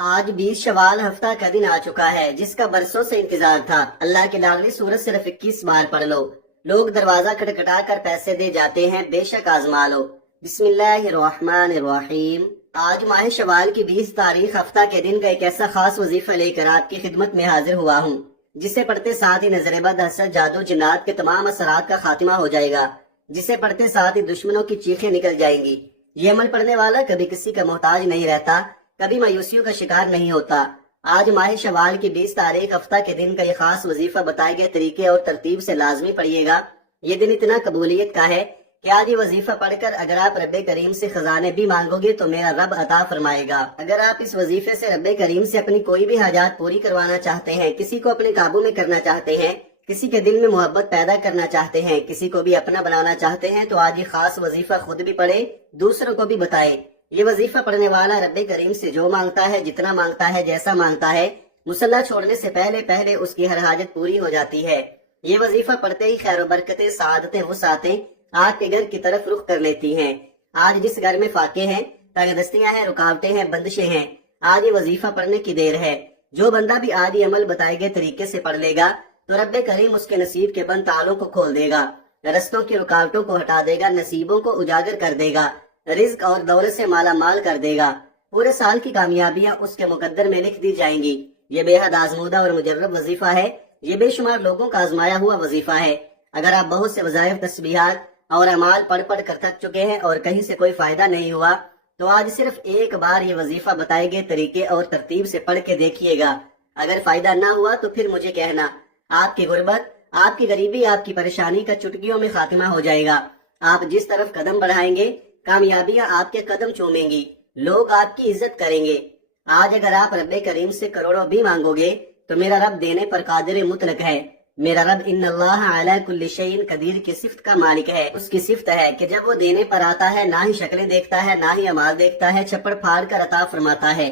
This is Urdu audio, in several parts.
آج 20 شوال ہفتہ کا دن آ چکا ہے جس کا برسوں سے انتظار تھا۔ اللہ کی لاڈلی سورت صرف 21 بار پڑھ لو۔ لوگ دروازہ کھٹکھٹا کر پیسے دے جاتے ہیں، بے شک آزما لو۔ بسم اللہ الرحمن الرحیم۔ آج ماہ شوال کی 20 تاریخ ہفتہ کے دن کا ایک ایسا خاص وظیفہ لے کر آپ کی خدمت میں حاضر ہوا ہوں جسے پڑھتے ساتھ ہی نظر بد، حسد، جادو، جنات کے تمام اثرات کا خاتمہ ہو جائے گا، جسے پڑھتے ساتھ ہی دشمنوں کی چیخیں نکل جائیں گی۔ یہ عمل پڑھنے والا کبھی کسی کا محتاج نہیں رہتا، کبھی مایوسیوں کا شکار نہیں ہوتا۔ آج ماہ شوال کی 20 تاریخ ہفتہ کے دن کا یہ خاص وظیفہ بتائے گئے طریقے اور ترتیب سے لازمی پڑھیے گا۔ یہ دن اتنا قبولیت کا ہے کہ آج یہ وظیفہ پڑھ کر اگر آپ رب کریم سے خزانے بھی مانگو گے تو میرا رب عطا فرمائے گا۔ اگر آپ اس وظیفے سے رب کریم سے اپنی کوئی بھی حاجات پوری کروانا چاہتے ہیں، کسی کو اپنے قابو میں کرنا چاہتے ہیں، کسی کے دل میں محبت پیدا کرنا چاہتے ہیں، کسی کو بھی اپنا بنانا چاہتے ہیں، تو آج یہ خاص وظیفہ خود بھی پڑھیں، دوسروں کو بھی بتائیں۔ یہ وظیفہ پڑھنے والا رب کریم سے جو مانگتا ہے، جتنا مانگتا ہے، جیسا مانگتا ہے، مصلی چھوڑنے سے پہلے اس کی ہر حاجت پوری ہو جاتی ہے۔ یہ وظیفہ پڑھتے ہی خیر و برکتیں، سعادتیں، وسعتیں آپ کے گھر کی طرف رخ کر لیتی ہیں۔ آج جس گھر میں فاقے ہیں، تنگ دستیاں ہیں، رکاوٹیں ہیں، بندشیں ہیں، آج یہ وظیفہ پڑھنے کی دیر ہے۔ جو بندہ بھی آج یہ عمل بتائے گئے طریقے سے پڑھ لے گا تو رب کریم اس کے نصیب کے بند تالوں کو کھول دے گا، رستوں کی رکاوٹوں کو ہٹا دے گا، نصیبوں کو اجاگر کر دے گا، رزق اور دولت سے مالا مال کر دے گا۔ پورے سال کی کامیابیاں اس کے مقدر میں لکھ دی جائیں گی۔ یہ بے حد آزمودہ اور مجرب وظیفہ ہے، یہ بے شمار لوگوں کا آزمایا ہوا وظیفہ ہے۔ اگر آپ بہت سے وظائف، تسبیحات اور اعمال پڑھ کر تھک چکے ہیں اور کہیں سے کوئی فائدہ نہیں ہوا، تو آج صرف ایک بار یہ وظیفہ بتائے گئے طریقے اور ترتیب سے پڑھ کے دیکھیے گا۔ اگر فائدہ نہ ہوا تو پھر مجھے کہنا۔ آپ کی غربت، آپ کی غریبی، آپ کی پریشانی کا چٹکیوں میں خاتمہ ہو جائے گا۔ آپ جس طرف قدم بڑھائیں گے، کامیابیاں آپ کے قدم چومیں گی، لوگ آپ کی عزت کریں گے۔ آج اگر آپ رب کریم سے کروڑوں بھی مانگو گے تو میرا رب دینے پر قادر مطلق ہے۔ میرا رب ان اللہ علی کل شیء قدیر کی صفت کا مالک ہے۔ اس کی صفت ہے کہ جب وہ دینے پر آتا ہے، نہ ہی شکلیں دیکھتا ہے، نہ ہی اعمال دیکھتا ہے، چھپڑ پھاڑ کر عطا فرماتا ہے۔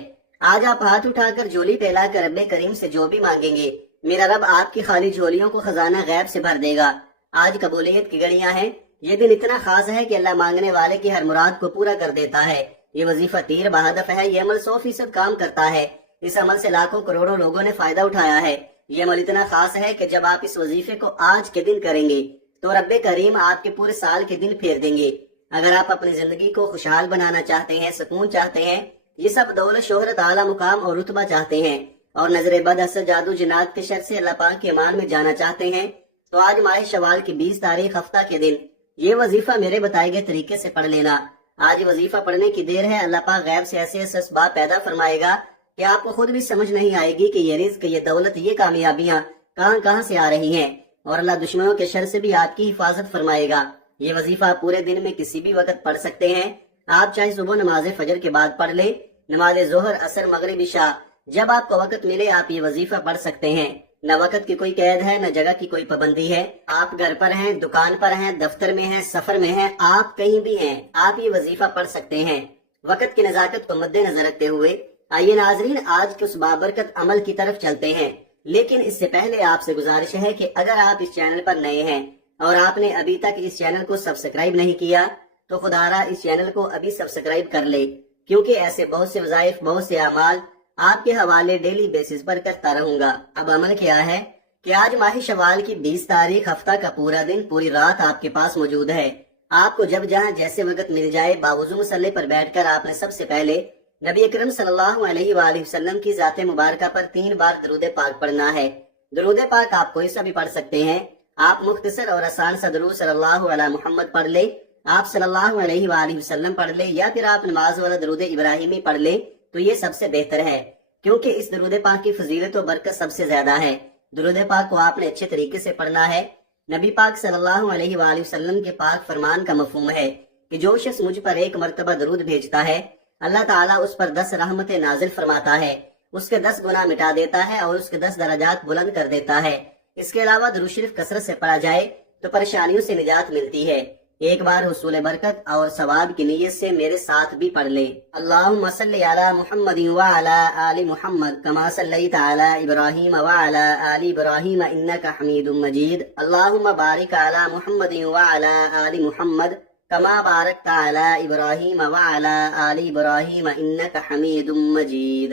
آج آپ ہاتھ اٹھا کر جھولی پھیلا کر رب کریم سے جو بھی مانگیں گے، میرا رب آپ کی خالی جھولیوں کو خزانہ غیب سے بھر دے گا۔ آج قبولیت کی گھڑیاں ہیں۔ یہ دن اتنا خاص ہے کہ اللہ مانگنے والے کی ہر مراد کو پورا کر دیتا ہے۔ یہ وظیفہ تیر بہدف ہے، یہ عمل 100% کام کرتا ہے۔ اس عمل سے لاکھوں کروڑوں لوگوں نے فائدہ اٹھایا ہے۔ یہ عمل اتنا خاص ہے کہ جب آپ اس وظیفے کو آج کے دن کریں گے تو رب کریم آپ کے پورے سال کے دن پھیر دیں گے۔ اگر آپ اپنی زندگی کو خوشحال بنانا چاہتے ہیں، سکون چاہتے ہیں، یہ سب دولت، شہرت، اعلیٰ مقام اور رتبہ چاہتے ہیں، اور نظر بد، حسد، جادو، جنات کے شر سے اللہ پاک کے امان میں جانا چاہتے ہیں، تو آج ماہ شوال کی 20 تاریخ ہفتہ کے دن یہ وظیفہ میرے بتائے گئے طریقے سے پڑھ لینا۔ آج وظیفہ پڑھنے کی دیر ہے۔ اللہ پاک غیب سے ایسے ایسے اسباب پیدا فرمائے گا کہ آپ کو خود بھی سمجھ نہیں آئے گی کہ یہ رزق، یہ دولت، یہ کامیابیاں کہاں سے آ رہی ہیں، اور اللہ دشمنوں کے شر سے بھی آپ کی حفاظت فرمائے گا۔ یہ وظیفہ آپ پورے دن میں کسی بھی وقت پڑھ سکتے ہیں۔ آپ چاہے صبح نماز فجر کے بعد پڑھ لیں، نماز ظہر، عصر، مغرب، عشاء، جب آپ کو وقت ملے آپ یہ وظیفہ پڑھ سکتے ہیں۔ نہ وقت کی کوئی قید ہے، نہ جگہ کی کوئی پابندی ہے۔ آپ گھر پر ہیں، دکان پر ہیں، دفتر میں ہیں، سفر میں ہیں، آپ کہیں بھی ہیں، آپ یہ وظیفہ پڑھ سکتے ہیں۔ وقت کی نزاکت کو مد نظر رکھتے ہوئے آئیے ناظرین آج کے اس بابرکت عمل کی طرف چلتے ہیں۔ لیکن اس سے پہلے آپ سے گزارش ہے کہ اگر آپ اس چینل پر نئے ہیں اور آپ نے ابھی تک اس چینل کو سبسکرائب نہیں کیا تو خدا را اس چینل کو ابھی سبسکرائب کر لے، کیونکہ ایسے بہت سے وظائف، بہت سے اعمال آپ کے حوالے ڈیلی بیسس پر کرتا رہوں گا۔ اب عمل کیا ہے کہ آج ماہ شوال کی 20 تاریخ ہفتہ کا پورا دن، پوری رات آپ کے پاس موجود ہے۔ آپ کو جب جہاں جیسے وقت مل جائے باوضو مصلی پر بیٹھ کر آپ نے سب سے پہلے نبی اکرم صلی اللہ علیہ وآلہ وسلم کی ذات مبارکہ پر 3 بار درود پاک پڑھنا ہے۔ درود پاک آپ کوئی سا بھی پڑھ سکتے ہیں۔ آپ مختصر اور آسان سا درود صلی اللہ علیہ محمد پڑھ لیں، آپ صلی اللہ علیہ وآلہ وسلم پڑھ لیں، یا پھر آپ نماز والا درود ابراہیمی پڑھ لیں تو یہ سب سے بہتر ہے، کیونکہ اس درود پاک کی فضیلت و برکت سب سے زیادہ ہے۔ درود پاک کو آپ نے اچھے طریقے سے پڑھنا ہے۔ نبی پاک صلی اللہ علیہ وآلہ وسلم کے پاک فرمان کا مفہوم ہے کہ جو شخص مجھ پر 1 مرتبہ درود بھیجتا ہے، اللہ تعالیٰ اس پر 10 رحمتیں نازل فرماتا ہے، اس کے 10 گناہ مٹا دیتا ہے اور اس کے 10 درجات بلند کر دیتا ہے۔ اس کے علاوہ درود شریف کثرت سے پڑھا جائے تو پریشانیوں سے نجات ملتی ہے۔ ایک بار حصول برکت اور ثواب کی نیت سے میرے ساتھ بھی پڑھ لیں۔ اللہم صلی علی محمد وعلی آل محمد کما صلیت علی ابراہیم وعلی آل ابراہیم انک حمید مجید۔ اللہم بارک علی محمد وعلی آل محمد کما بارکت علی ابراہیم وعلی آل ابراہیم انک حمید مجید۔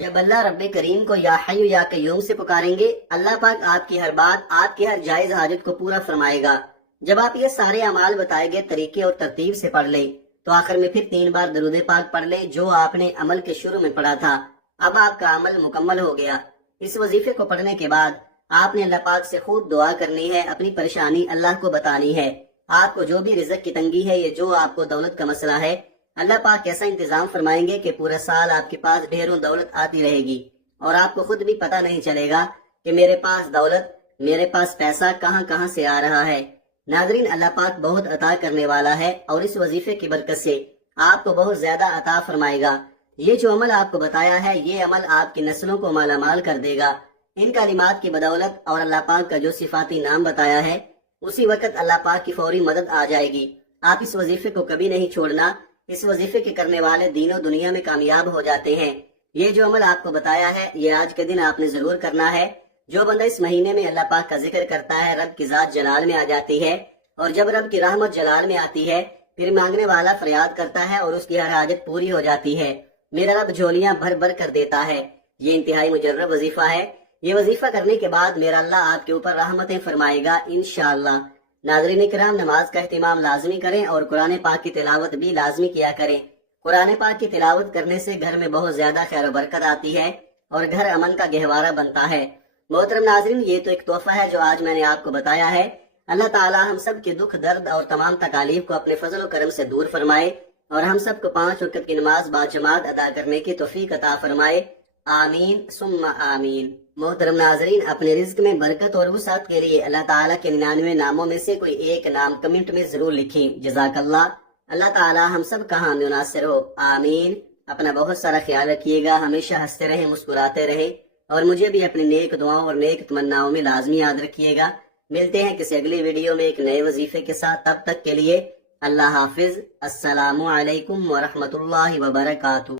جب اللہ رب کریم کو یا حی یا قیوم سے پکاریں گے، اللہ پاک آپ کی ہر بات، آپ کی ہر جائز حاجت کو پورا فرمائے گا۔ جب آپ یہ سارے اعمال بتائے گئے طریقے اور ترتیب سے پڑھ لیں تو آخر میں پھر 3 بار درود پاک پڑھ لیں جو آپ نے عمل کے شروع میں پڑھا تھا۔ اب آپ کا عمل مکمل ہو گیا۔ اس وظیفے کو پڑھنے کے بعد آپ نے اللہ پاک سے خوب دعا کرنی ہے، اپنی پریشانی اللہ کو بتانی ہے۔ آپ کو جو بھی رزق کی تنگی ہے، یہ جو آپ کو دولت کا مسئلہ ہے، اللہ پاک ایسا انتظام فرمائیں گے کہ پورا سال آپ کے پاس ڈھیروں دولت آتی رہے گی اور آپ کو خود بھی پتہ نہیں چلے گا کہ میرے پاس دولت، میرے پاس پیسہ کہاں کہاں سے آ رہا ہے۔ ناظرین، اللہ پاک بہت عطا کرنے والا ہے اور اس وظیفے کی برکت سے آپ کو بہت زیادہ عطا فرمائے گا۔ یہ جو عمل آپ کو بتایا ہے، یہ عمل آپ کی نسلوں کو مالا مال کر دے گا۔ ان کلمات کی بدولت اور اللہ پاک کا جو صفاتی نام بتایا ہے، اسی وقت اللہ پاک کی فوری مدد آ جائے گی۔ آپ اس وظیفے کو کبھی نہیں چھوڑنا۔ اس وظیفے کے کرنے والے دین و دنیا میں کامیاب ہو جاتے ہیں۔ یہ جو عمل آپ کو بتایا ہے، یہ آج کے دن آپ نے ضرور کرنا ہے۔ جو بندہ اس مہینے میں اللہ پاک کا ذکر کرتا ہے، رب کی ذات جلال میں آ جاتی ہے، اور جب رب کی رحمت جلال میں آتی ہے، پھر مانگنے والا فریاد کرتا ہے اور اس کی ہر حاجت پوری ہو جاتی ہے۔ میرا رب جھولیاں بھر بھر کر دیتا ہے۔ یہ انتہائی مجرب وظیفہ ہے۔ یہ وظیفہ کرنے کے بعد میرا اللہ آپ کے اوپر رحمتیں فرمائے گا انشاءاللہ۔ ناظرین کرام، نماز کا اہتمام لازمی کریں اور قرآن پاک کی تلاوت بھی لازمی کیا کریں۔ قرآن پاک کی تلاوت کرنے سے گھر میں بہت زیادہ خیر و برکت آتی ہے اور گھر امن کا گہوارہ بنتا ہے۔ محترم ناظرین، یہ تو ایک تحفہ ہے جو آج میں نے آپ کو بتایا ہے۔ اللہ تعالی ہم سب کے دکھ درد اور تمام تکالیف کو اپنے فضل و کرم سے دور فرمائے اور ہم سب کو 5 وقت کی نماز باجماعت ادا کرنے کی توفیق عطا فرمائے، آمین ثم آمین۔ محترم ناظرین، اپنے رزق میں برکت اور وسعت کے لیے اللہ تعالیٰ کے 99 ناموں میں سے کوئی ایک نام کمنٹ میں ضرور لکھیں۔ جزاک اللہ۔ اللہ تعالیٰ ہم سب کا حامی و ناصر ہو، آمین۔ اپنا بہت سارا خیال رکھیے گا، ہمیشہ ہنستے رہیں، مسکراتے رہیں، اور مجھے بھی اپنی نیک دعاؤں اور نیک تمناؤں میں لازمی یاد رکھیے گا۔ ملتے ہیں کسی اگلی ویڈیو میں ایک نئے وظیفے کے ساتھ۔ تب تک کے لیے اللہ حافظ۔ السلام علیکم ورحمۃ اللہ وبرکاتہ۔